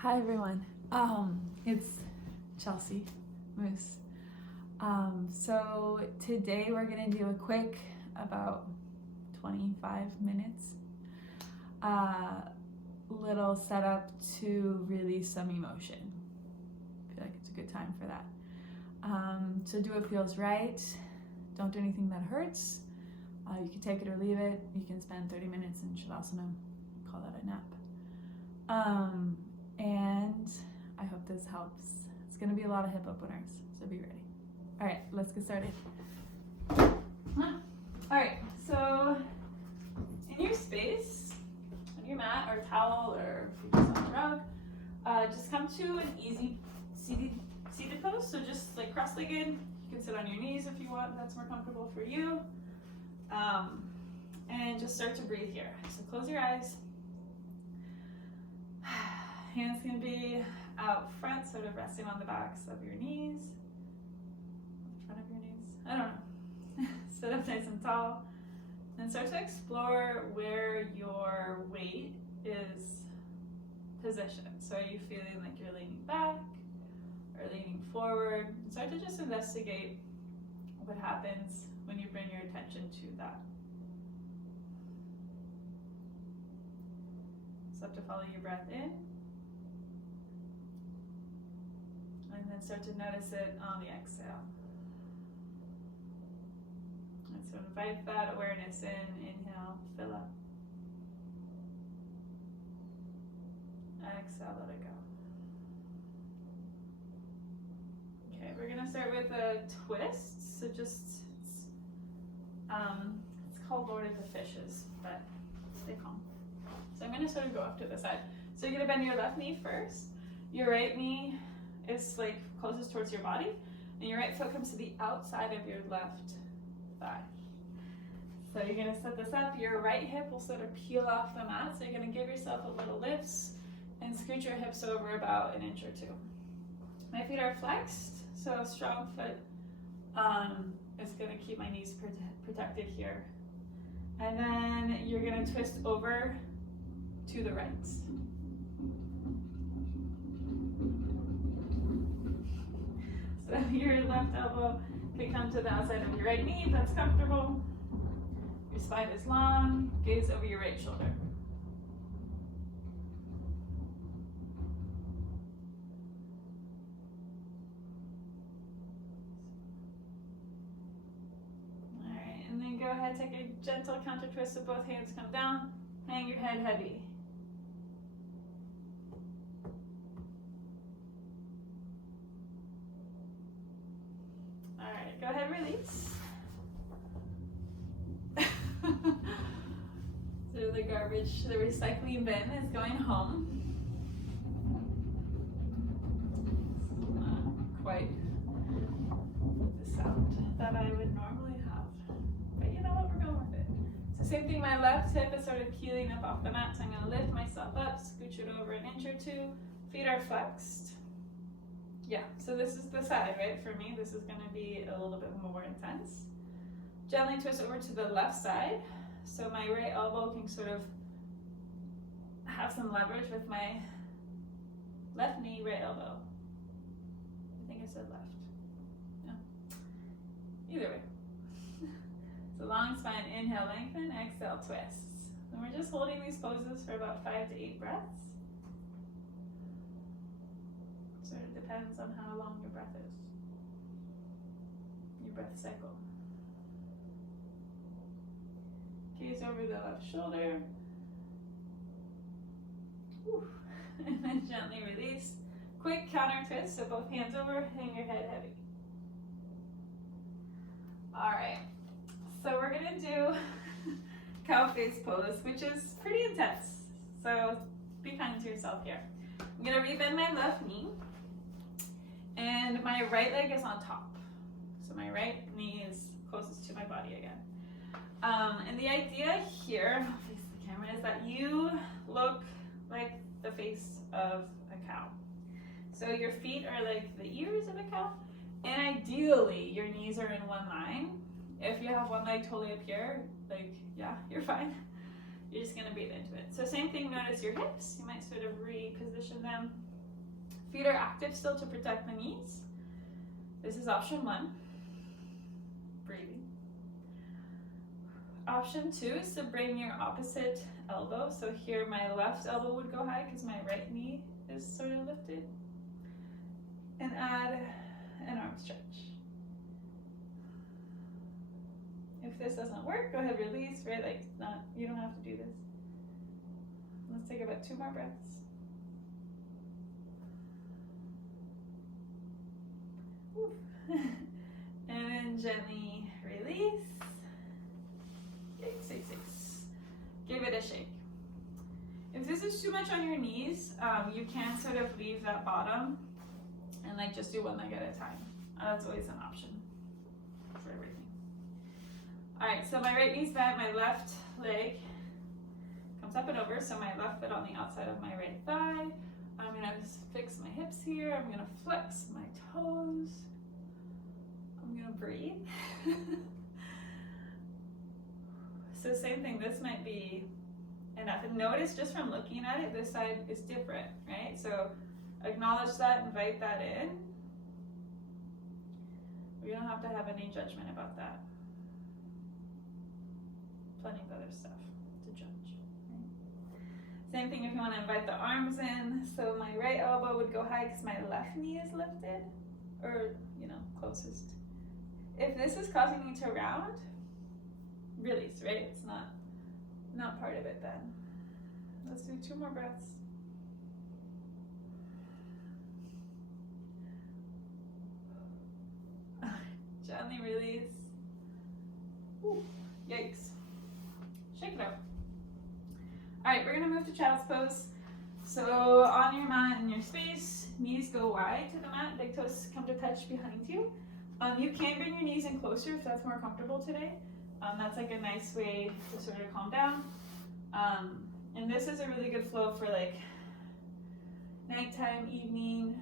Hi everyone. It's Chelsea Moose. So today we're gonna do a quick, about 25 minutes, little setup to release some emotion. I feel like it's a good time for that. So do what feels right. Don't do anything that hurts. You can take it or leave it. You can spend 30 minutes in Shavasana. Call that a nap. And I hope this helps. It's going to be a lot of hip openers, so be ready. All right, let's get started. All right, so in your space, on your mat or towel, or if you're just on the rug, just come to an easy seated pose. So just like cross-legged. You can sit on your knees if you want. That's more comfortable for you. And just start to breathe here. So close your eyes. Hands can be out front, sort of resting on the backs of your knees. The front of your knees? I don't know. Sit up nice and tall. And start to explore where your weight is positioned. So are you feeling like you're leaning back or leaning forward? And start to just investigate what happens when you bring your attention to that. Start to follow your breath in. And then start to notice it on the exhale. And so invite that awareness in. Inhale, fill up. Exhale, let it go. Okay, we're gonna start with a twist. So just, it's called Lord of the Fishes, but stay calm. So I'm gonna sort of go off to the side. So you're gonna bend your left knee first. Your right knee is like closest towards your body, and your right foot comes to the outside of your left thigh. So you're gonna set this up. Your right hip will sort of peel off the mat. So you're gonna give yourself a little lifts and scoot your hips over about an inch or two. My feet are flexed, so a strong foot is gonna keep my knees protected here. And then you're gonna twist over to the right. So your left elbow can come to the outside of your right knee if that's comfortable. Your spine is long, gaze over your right shoulder. All right, and then go ahead, take a gentle counter twist so both hands come down. Hang your head heavy. Go ahead, release. So the garbage, the recycling bin is going home. Not quite the sound that I would normally have. But you know what, we're going with it. So same thing, my left hip is sort of peeling up off the mat, so I'm gonna lift myself up, scooch it over an inch or two. Feet are flexed. Yeah, so this is the side, right? For me, this is going to be a little bit more intense. Gently twist over to the left side. So my right elbow can sort of have some leverage with my left knee, right elbow. I think I said left. No. Either way. So long spine, inhale, lengthen, exhale, twist. And we're just holding these poses for about 5 to 8 breaths. Sort of depends on how long your breath is, your breath cycle. Gaze over the left shoulder. Whew. And then gently release. Quick counter twist, so both hands over, hang your head heavy. All right, so we're gonna do cow face pose, which is pretty intense. So be kind to yourself here. I'm gonna rebend my left knee. And my right leg is on top. So my right knee is closest to my body again. And the idea here, I'll face the camera, is that you look like the face of a cow. So your feet are like the ears of a cow. And ideally, your knees are in one line. If you have one leg totally up here, like, yeah, you're fine. You're just gonna breathe into it. So same thing, notice your hips. You might sort of reposition them Feet are active still to protect the knees. This is option 1. Breathing. Option 2 is to bring your opposite elbow. So here my left elbow would go high because my right knee is sort of lifted. And add an arm stretch. If this doesn't work, go ahead, release, right? Like, you don't have to do this. Let's take about 2 more breaths. And then gently release. 6. Give it a shake. If this is too much on your knees, you can sort of leave that bottom and like just do one leg at a time. That's always an option for everything. All right, so my right knee's bent, my left leg comes up and over, so my left foot on the outside of my right thigh. I'm gonna fix my hips here. I'm gonna flex my toes. I'm gonna breathe. So same thing, this might be enough. And notice just from looking at it, this side is different, right? So acknowledge that, invite that in. We don't have to have any judgment about that. Plenty of other stuff to judge. Right? Same thing if you want to invite the arms in. So my right elbow would go high because my left knee is lifted, or closest. If this is causing you to round, release, right? It's not part of it then. Let's do 2 more breaths. Gently release. Ooh, yikes. Shake it out. All right, we're gonna move to child's pose. So on your mat in your space, knees go wide to the mat, big toes come to touch behind you. You can bring your knees in closer if that's more comfortable today. That's like a nice way to sort of calm down. And this is a really good flow for like nighttime, evening,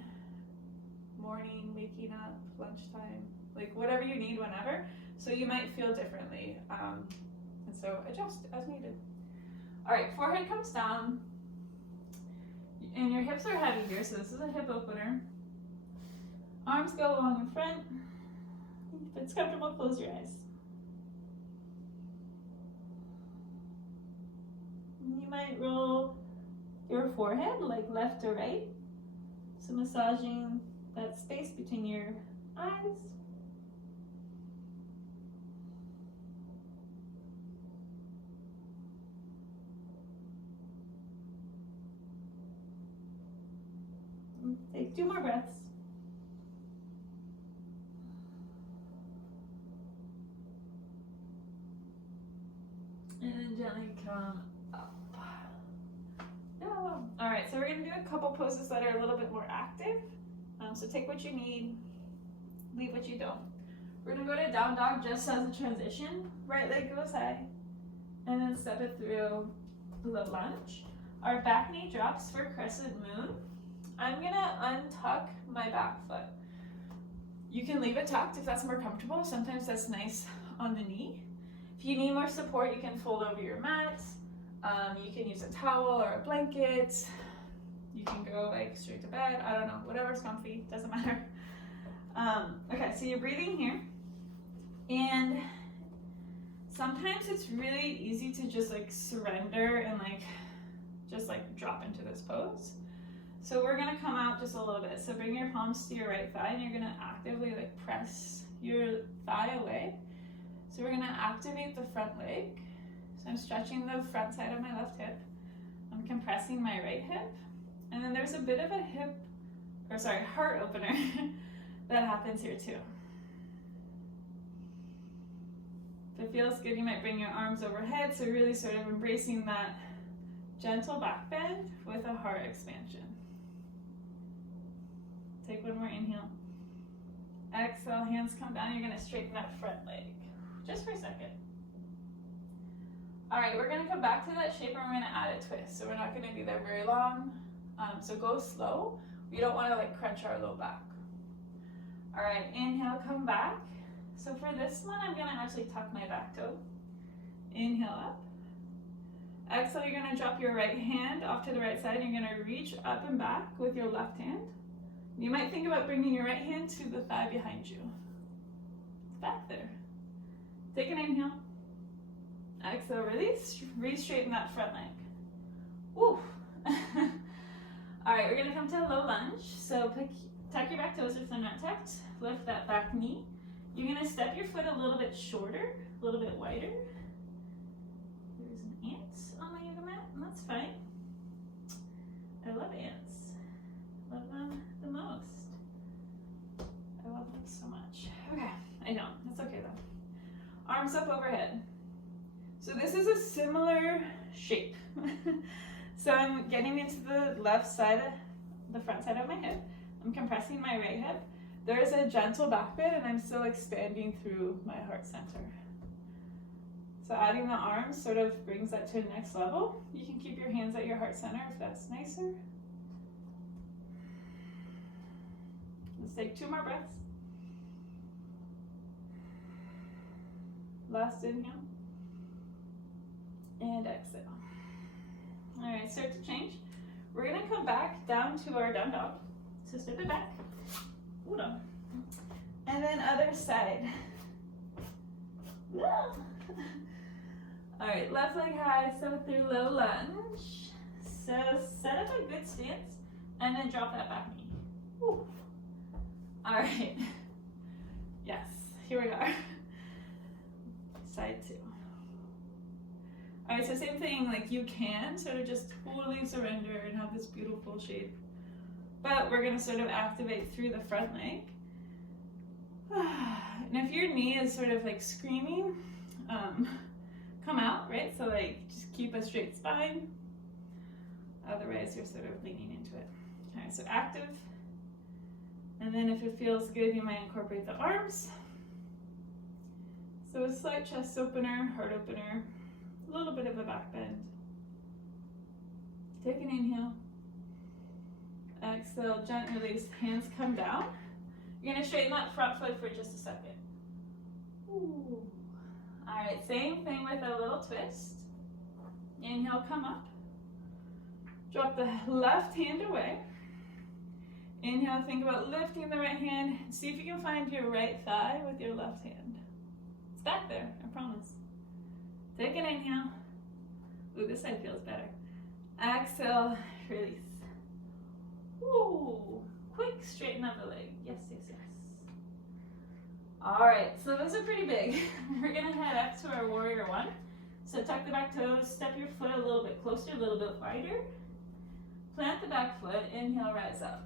morning, waking up, lunchtime, like whatever you need whenever. So you might feel differently. And so adjust as needed. All right, forehead comes down and your hips are heavy here. So this is a hip opener. Arms go along in front. If it's comfortable, close your eyes. You might roll your forehead like left to right. So massaging that space between your eyes. Take 2 more breaths. And then gently come up. Yeah. All right, so we're gonna do a couple poses that are a little bit more active. So take what you need, leave what you don't. We're gonna go to down dog just as a transition. Right leg goes high, and then step it through the lunge. Our back knee drops for crescent moon. I'm gonna untuck my back foot. You can leave it tucked if that's more comfortable. Sometimes that's nice on the knee. If you need more support, you can fold over your mat. You can use a towel or a blanket. You can go like straight to bed. I don't know, whatever's comfy, doesn't matter. Okay, so you're breathing here. And sometimes it's really easy to just like surrender and just drop into this pose. So we're gonna come out just a little bit. So bring your palms to your right thigh and you're gonna actively press your thigh away. So we're gonna activate the front leg. So I'm stretching the front side of my left hip. I'm compressing my right hip. And then there's a bit of a heart opener that happens here too. If it feels good, you might bring your arms overhead. So really sort of embracing that gentle back bend with a heart expansion. Take 1 more inhale. Exhale, hands come down. You're gonna straighten that front leg. Just for a second. All right, we're gonna come back to that shape and we're gonna add a twist. So we're not gonna be there very long. So go slow. We don't wanna crunch our low back. All right, inhale, come back. So for this one, I'm gonna actually tuck my back toe. Inhale up. Exhale, you're gonna drop your right hand off to the right side. You're gonna reach up and back with your left hand. You might think about bringing your right hand to the thigh behind you. It's back there. Take an inhale. Exhale, release. Re-straighten that front leg. Ooh. All right, we're gonna come to a low lunge. So tuck your back toes if they're not tucked. Lift that back knee. You're gonna step your foot a little bit shorter, a little bit wider. There's an ant on my yoga mat, and that's fine. I love ants. Love them the most. I love them so much. Okay, I know, that's okay though. Arms up overhead. So this is a similar shape. So I'm getting into the left side, the front side of my hip. I'm compressing my right hip. There's a gentle back bend and I'm still expanding through my heart center. So adding the arms sort of brings that to the next level. You can keep your hands at your heart center if that's nicer. Let's take 2 more breaths. Last inhale. And exhale. All right, start to change. We're gonna come back down to our down dog. So step it back. Hold on. And then other side. All right, left leg high, so through low lunge. So set up a good stance and then drop that back knee. Woo. All right. Yes, here we are. Side 2. All right, so same thing, like you can sort of just totally surrender and have this beautiful shape. But we're gonna sort of activate through the front leg. And if your knee is sort of like screaming, come out, right? So like just keep a straight spine. Otherwise you're sort of leaning into it. All right, so active. And then if it feels good, you might incorporate the arms. So a slight chest opener, heart opener, a little bit of a back bend. Take an inhale. Exhale, gently release, hands come down. You're gonna straighten that front foot for just a second. Ooh. All right, same thing with a little twist. Inhale, come up. Drop the left hand away. Inhale, think about lifting the right hand. See if you can find your right thigh with your left hand. It's back there, I promise. Take an inhale. Ooh, this side feels better. Exhale, release. Ooh, quick straighten up the leg. Yes, yes, yes. All right, so those are pretty big. We're gonna head up to our warrior 1. So tuck the back toes, step your foot a little bit closer, a little bit wider. Plant the back foot, inhale, rise up.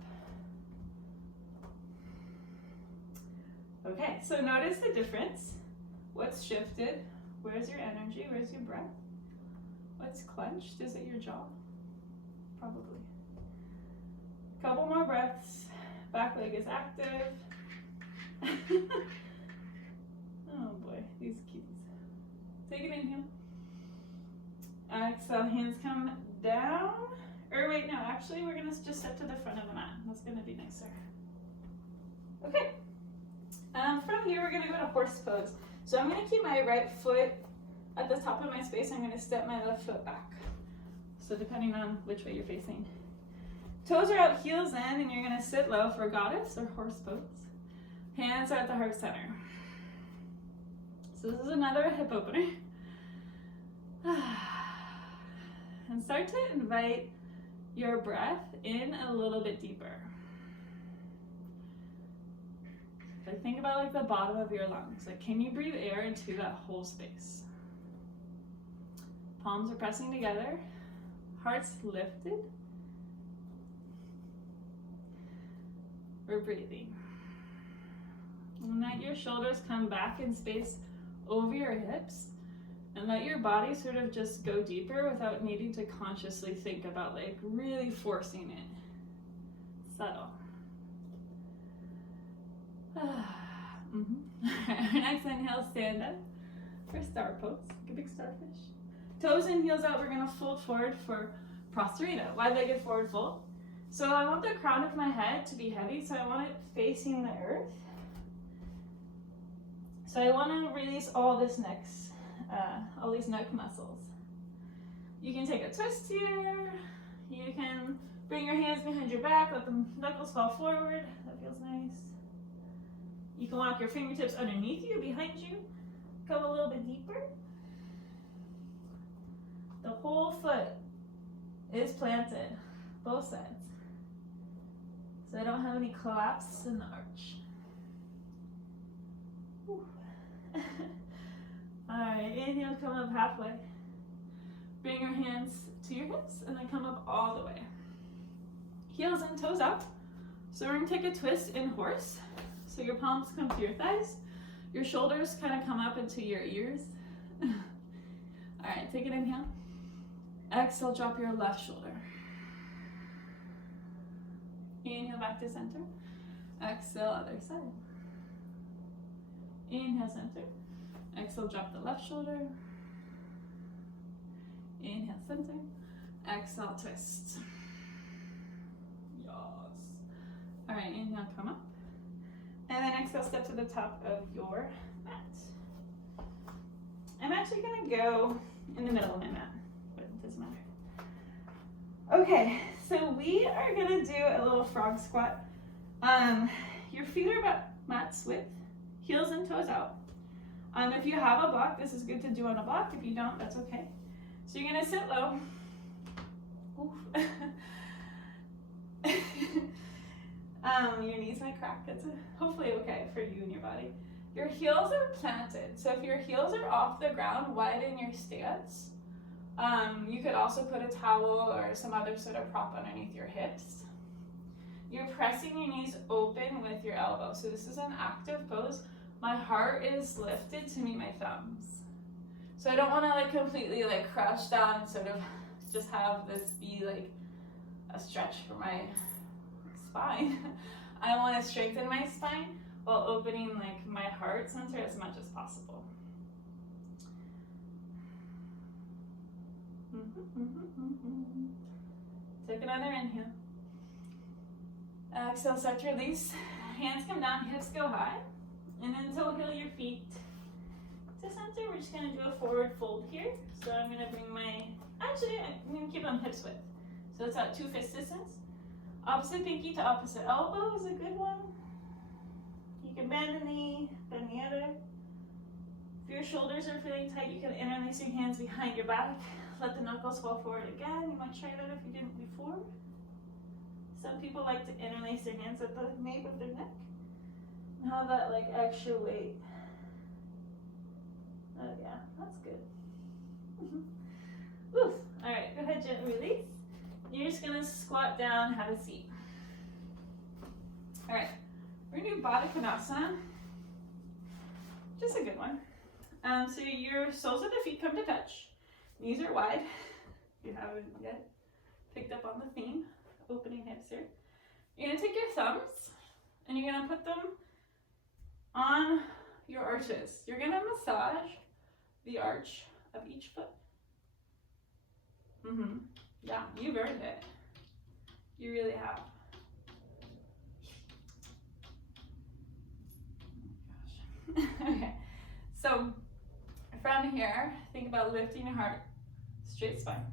Okay, so notice the difference. What's shifted? Where's your energy? Where's your breath? What's clenched? Is it your jaw? Probably. Couple more breaths. Back leg is active. Oh boy, these keys. Take an inhale. Exhale, hands come down. Or wait, no, actually we're gonna just step to the front of the mat. That's gonna be nicer. Okay. From here we're gonna go to horse pose. So I'm gonna keep my right foot at the top of my space. I'm gonna step my left foot back. So depending on which way you're facing. Toes are out, heels in, and you're gonna sit low for goddess or horse pose. Hands are at the heart center. So this is another hip opener. And start to invite your breath in a little bit deeper. Like think about like the bottom of your lungs. Like can you breathe air into that whole space? Palms are pressing together. Heart's lifted. We're breathing. And let your shoulders come back in space over your hips. And let your body sort of just go deeper without needing to consciously think about like really forcing it. Subtle. Next inhale, stand up for star pose, like a big starfish. Toes and heels out, we're gonna fold forward for Prasarita, wide-legged forward fold. So I want the crown of my head to be heavy, so I want it facing the earth. So I want to release all this all these neck muscles. You can take a twist here. You can Bring your hands behind your back, let the knuckles fall forward. That feels nice. You can walk your fingertips underneath you, behind you. Come a little bit deeper. The whole foot is planted, both sides. So I don't have any collapse in the arch. Alright, inhale, come up halfway. Bring your hands to your hips and then come up all the way. Heels and toes up. So we're going to take a twist in horse. So your palms come to your thighs. Your shoulders kind of come up into your ears. Alright, take an inhale. Exhale, drop your left shoulder. Inhale back to center. Exhale, other side. Inhale, center. Exhale, drop the left shoulder. Inhale, center. Exhale, twist. Yes. All right, inhale, come up. And then exhale, step to the top of your mat. I'm actually gonna go in the middle of my mat, but it doesn't matter. Okay, so we are gonna do a little frog squat. Your feet are about mat's width, heels and toes out. If you have a block, this is good to do on a block. If you don't, that's okay. So you're gonna sit low. Oof. Your knees might crack. It's hopefully okay for you and your body. Your heels are planted. So if your heels are off the ground, widen your stance. You could also put a towel or some other sort of prop underneath your hips. You're pressing your knees open with your elbow. So this is an active pose. My heart is lifted to meet my thumbs. So I don't want to like completely like crouch down and sort of just have this be like a stretch for my spine. I want to strengthen my spine while opening like my heart center as much as possible. Take another inhale. Exhale, start to release. Hands come down, hips go high. And then toe-heel your feet to center. We're just going to do a forward fold here. So I'm going to bring I'm going to keep them hips width. So it's at 2 fist distance. Opposite pinky to opposite elbow is a good one. You can bend the knee, bend the other. If your shoulders are feeling tight, you can interlace your hands behind your back. Let the knuckles fall forward again. You might try that if you didn't before. Some people like to interlace their hands at the nape of their neck. Have that like extra weight. Oh yeah, that's good. Oof. All right, go ahead, gently release. You're just gonna squat down, have a seat. All right, we're gonna do Baddha Konasana. Just a good one. So your soles of the feet come to touch. Knees are wide. You haven't yet picked up on the theme. Opening hips here. You're gonna take your thumbs and you're gonna put them on your arches. You're gonna massage the arch of each foot. Yeah, you've earned it. You really have. Oh my gosh. Okay, so from here, think about lifting your heart, straight spine.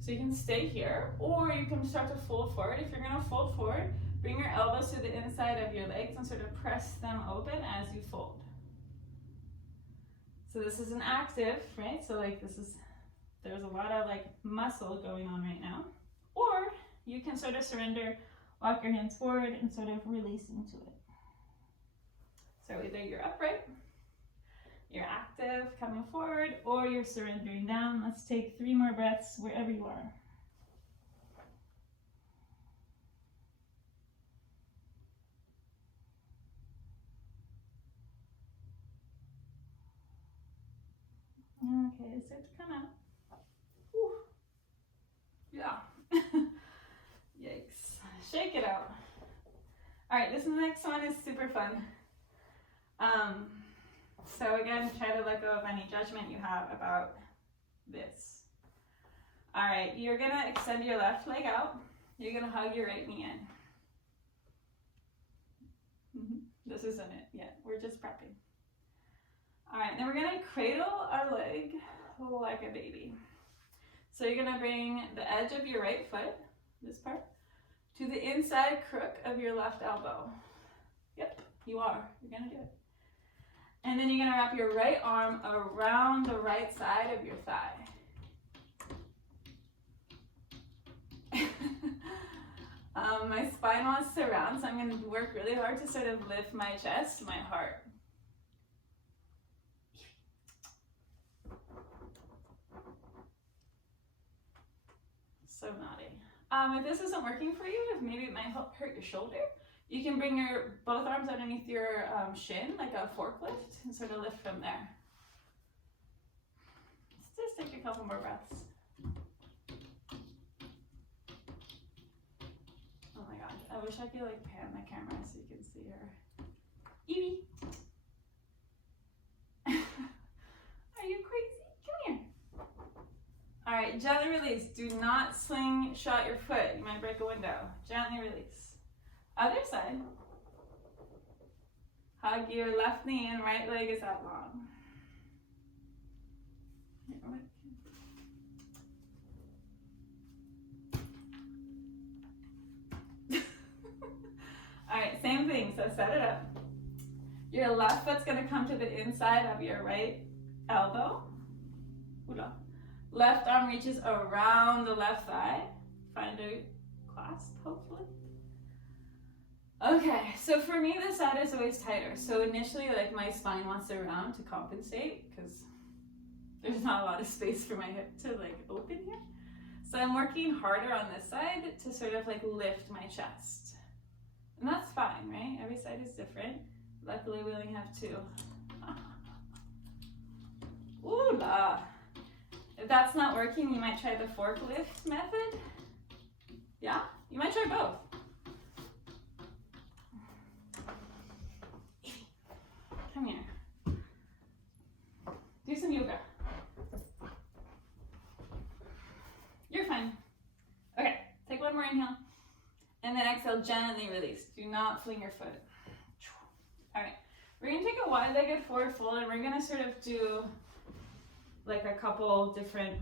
So you can stay here, or you can start to fold forward. If you're gonna fold forward, bring your elbows to the inside of your legs and sort of press them open as you fold. So this is an active, right? So like there's a lot of like muscle going on right now. Or you can sort of surrender, walk your hands forward and sort of release into it. So either you're upright, you're active, coming forward, or you're surrendering down. Let's take 3 more breaths wherever you are. Okay, start to come out. Whew. Yeah. Yikes. Shake it out. All right, this next one is super fun. So again, try to let go of any judgment you have about this. All right, you're gonna extend your left leg out. You're gonna hug your right knee in. This isn't it yet, we're just prepping. All right, then we're gonna cradle our leg like a baby. So you're gonna bring the edge of your right foot, this part, to the inside crook of your left elbow. Yep, you are. You're gonna do it. And then you're gonna wrap your right arm around the right side of your thigh. My spine wants to round, so I'm going to work really hard to sort of lift my chest, my heart. So naughty. If this isn't working for you, if maybe it might hurt your shoulder, you can bring your both arms underneath your shin, like a forklift, and sort of lift from there. Let's just take a couple more breaths. Oh my gosh, I wish I could like pan the camera so you can see her. Evie! Are you crazy? Come here. All right, gently release. Do not slingshot your foot. You might break a window. Gently release. Other side. Hug your left knee and right leg is out long. All right, same thing. So set it up. Your left foot's going to come to the inside of your right elbow. Hula. Left arm reaches around the left thigh. Find a clasp, hopefully. Okay, so for me, this side is always tighter. So initially, like my spine wants to round to compensate because there's not a lot of space for my hip to like open here. So I'm working harder on this side to sort of like lift my chest. And that's fine, right? Every side is different. Luckily, we only have two. Ooh la. If that's not working, you might try the forklift method. Yeah? You might try both. Come here. Do some yoga. You're fine. Okay, take one more inhale. And then exhale, gently release. Do not fling your foot. All right, we're gonna take a wide-legged forward fold and we're gonna sort of do like a couple different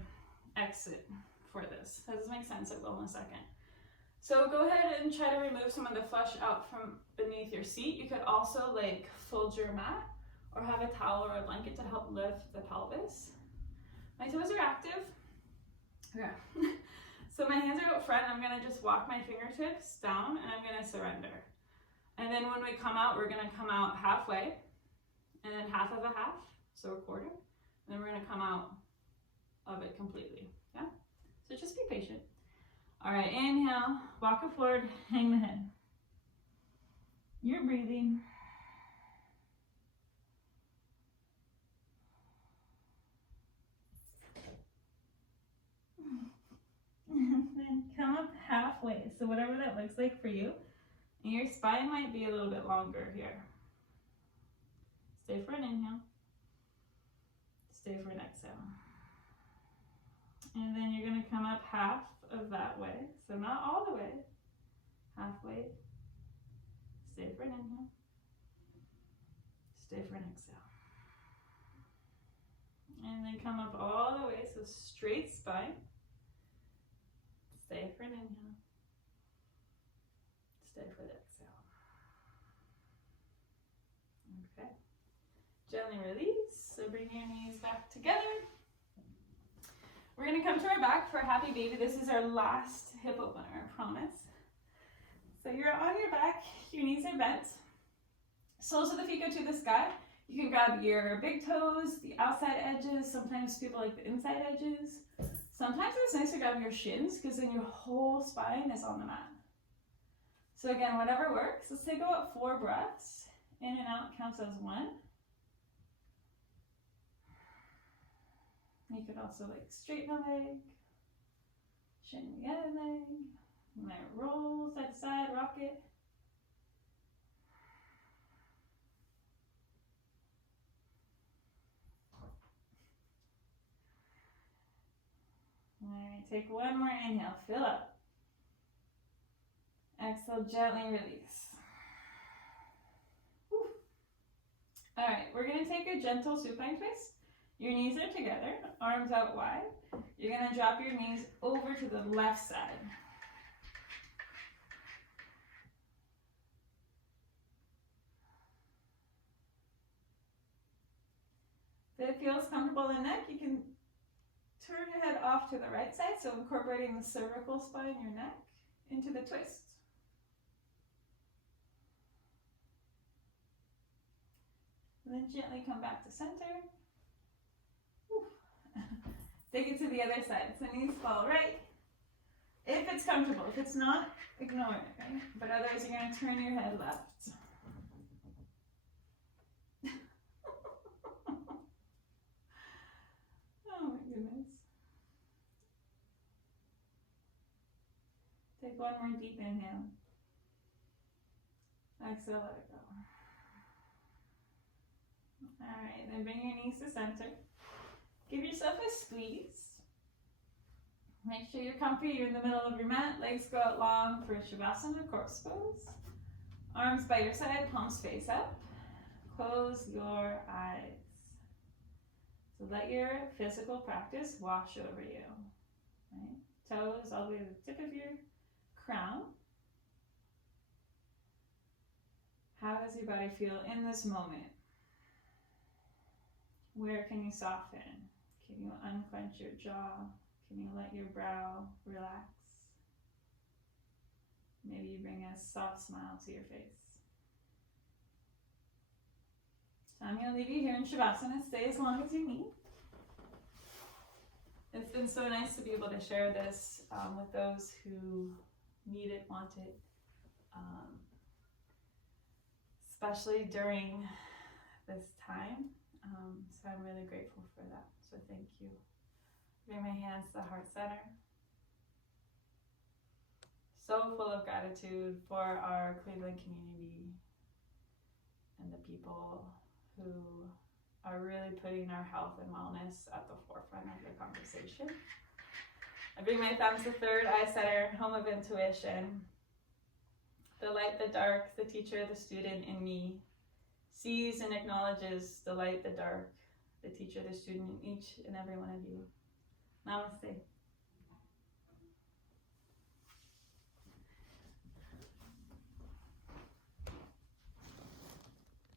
exit for this. Does this make sense? It will in a second. So go ahead and try to remove some of the flesh out from beneath your seat. You could also like fold your mat or have a towel or a blanket to help lift the pelvis. My toes are active. Okay. So my hands are out front. I'm gonna just walk my fingertips down and I'm gonna surrender. And then when we come out, we're gonna come out halfway and then half of a half, so a quarter. And then we're gonna come out of it completely, yeah? So just be patient. All right, inhale, walk it forward, hang the head. You're breathing. And then come up halfway, so whatever that looks like for you. And your spine might be a little bit longer here. Stay for an inhale. Stay for an exhale. And then you're gonna come up half of that way. So not all the way, halfway. Stay for an inhale. Stay for an exhale. And then come up all the way, so straight spine. Stay for an inhale. Stay for the exhale. Okay. Gently release. So bring your knees back together. We're going to come to our back for a happy baby. This is our last hip opener, I promise. So you're on your back, your knees are bent. Soles of the feet go to the sky. You can grab your big toes, the outside edges. Sometimes people like the inside edges. Sometimes it's nice to grab your shins because then your whole spine is on the mat. So again, whatever works. Let's take about 4 breaths. In and out counts as 1. You could also like straighten a leg, shin the other leg, and then roll side to side, rock it. All right, take one more inhale, fill up. Exhale, gently release. Whew. All right, we're gonna take a gentle supine twist. Your knees are together, arms out wide. You're going to drop your knees over to the left side. If it feels comfortable in the neck, you can turn your head off to the right side, so incorporating the cervical spine, your neck, into the twist. And then gently come back to center. Take it to the other side. So knees fall right. If it's comfortable. If it's not, ignore it, right? But otherwise, you're going to turn your head left. Oh my goodness. Take one more deep inhale. Exhale, let it go. Alright, then bring your knees to center. Give yourself a squeeze. Make sure you're comfy, you're in the middle of your mat. Legs go out long for Shavasana, corpse pose. Arms by your side, palms face up. Close your eyes. So let your physical practice wash over you. Right? Toes all the way to the tip of your crown. How does your body feel in this moment? Where can you soften? Can you unclench your jaw? Can you let your brow relax? Maybe you bring a soft smile to your face. So I'm going to leave you here in Shavasana. Stay as long as you need. It's been so nice to be able to share this with those who need it, want it, especially during this time. So I'm really grateful for that. So thank you. Bring my hands to the heart center. So full of gratitude for our Cleveland community and the people who are really putting our health and wellness at the forefront of the conversation. I bring my thumbs to third eye center, home of intuition. The light, the dark, the teacher, the student in me sees and acknowledges the light, the dark, the teacher, the student in each and every one of you. Namaste.